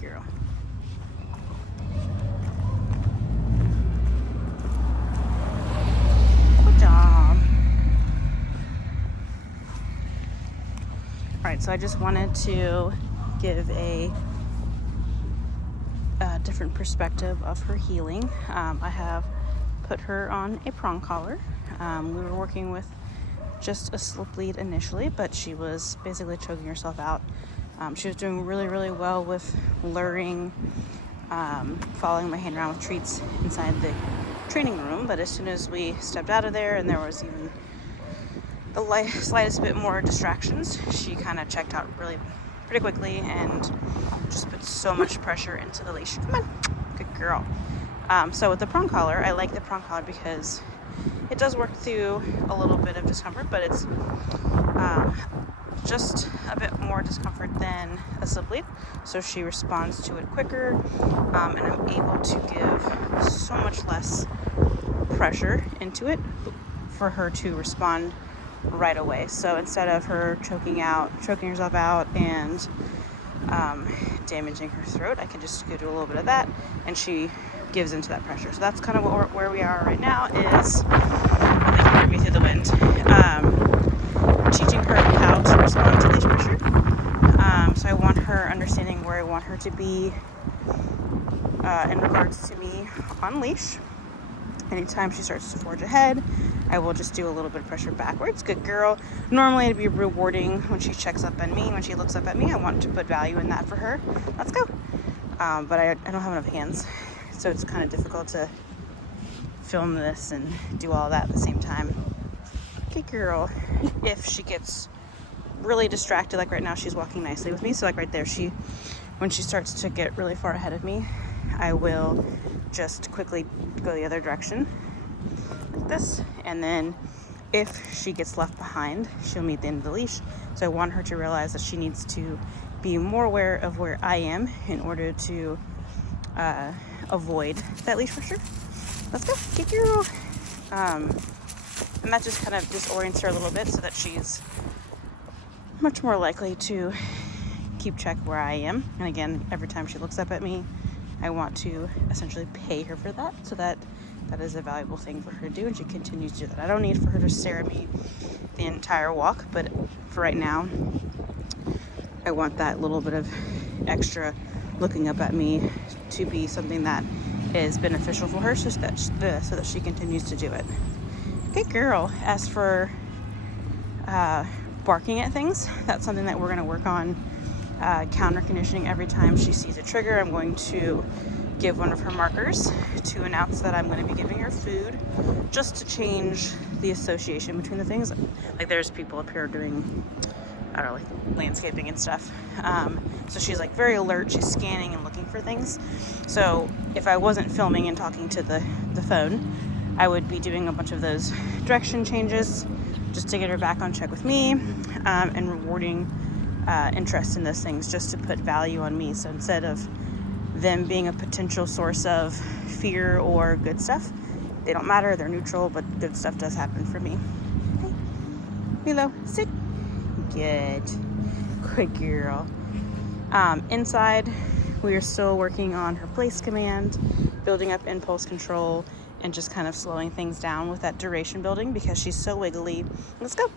girl. Good job. Alright, so I just wanted to give a different perspective of her healing. I have put her on a prong collar. We were working with just a slip lead initially, but she was basically choking herself out. She was doing really well with luring, following my hand around with treats inside the training room, but as soon as we stepped out of there and there was even the slightest bit more distractions, she kind of checked out pretty quickly and just put so much pressure into the leash. Come on, good girl. So with the prong collar, I like the prong collar because it does work through a little bit of discomfort, but it's just a bit more discomfort than a slip lead. So she responds to it quicker, and I'm able to give so much less pressure into it for her to respond right away. So instead of her choking herself out and damaging her throat, I can just go do a little bit of that and she gives into that pressure. So that's kind of where we are right now is, they can hear me through the wind, teaching her how to respond to leash pressure. So I want her understanding where I want her to be in regards to me on leash. Anytime she starts to forge ahead, I will just do a little bit of pressure backwards. Good girl. Normally it'd be rewarding when she checks up at me, when she looks up at me. I want to put value in that for her. Let's go. But I don't have enough hands, so it's kind of difficult to film this and do all that at the same time. Good girl. If she gets really distracted, like right now she's walking nicely with me, so like right there, when she starts to get really far ahead of me, I will just quickly go the other direction like this, and then if she gets left behind, she'll meet the end of the leash. So I want her to realize that she needs to be more aware of where I am in order to avoid that leash pressure. Let's go, good girl. And that just kind of disorients her a little bit so that she's much more likely to keep check where I am. And again, every time she looks up at me, I want to essentially pay her for that, so that is a valuable thing for her to do, and she continues to do that. I don't need for her to stare at me the entire walk, but for right now, I want that little bit of extra looking up at me to be something that is beneficial for her, so that she continues to do it. Good girl. As for barking at things, that's something that we're going to work on. Counter conditioning. Every time she sees a trigger, I'm going to give one of her markers to announce that I'm going to be giving her food, just to change the association between the things. Like there's people up here doing, I don't know, like landscaping and stuff. So she's like very alert. She's scanning and looking for things. So if I wasn't filming and talking to the phone, I would be doing a bunch of those direction changes just to get her back on check with me, and rewarding interest in those things, just to put value on me. So instead of them being a potential source of fear or good stuff, they don't matter, they're neutral, but good stuff does happen for me. Okay. Lilo, sit. Good girl. Inside, we are still working on her place command, building up impulse control, and just kind of slowing things down with that duration building, because she's so wiggly. Let's go.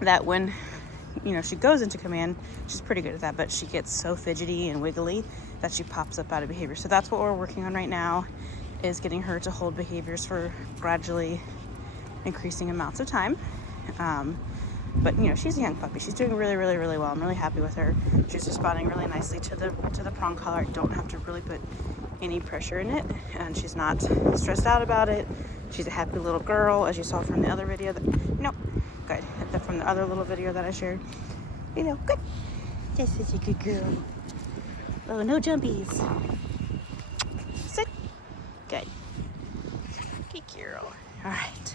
That when she goes into command, she's pretty good at that, but she gets so fidgety and wiggly that she pops up out of behavior. So that's what we're working on right now, is getting her to hold behaviors for gradually increasing amounts of time. But she's a young puppy. She's doing really well. I'm really happy with her. She's responding really nicely to the prong collar. I don't have to really put any pressure in it, and she's not stressed out about it. She's a happy little girl, as you saw from the other video. Good. From the other little video that I shared. Good. Just such a good girl. Oh, no jumpies. Sit. Good. Good girl. All right.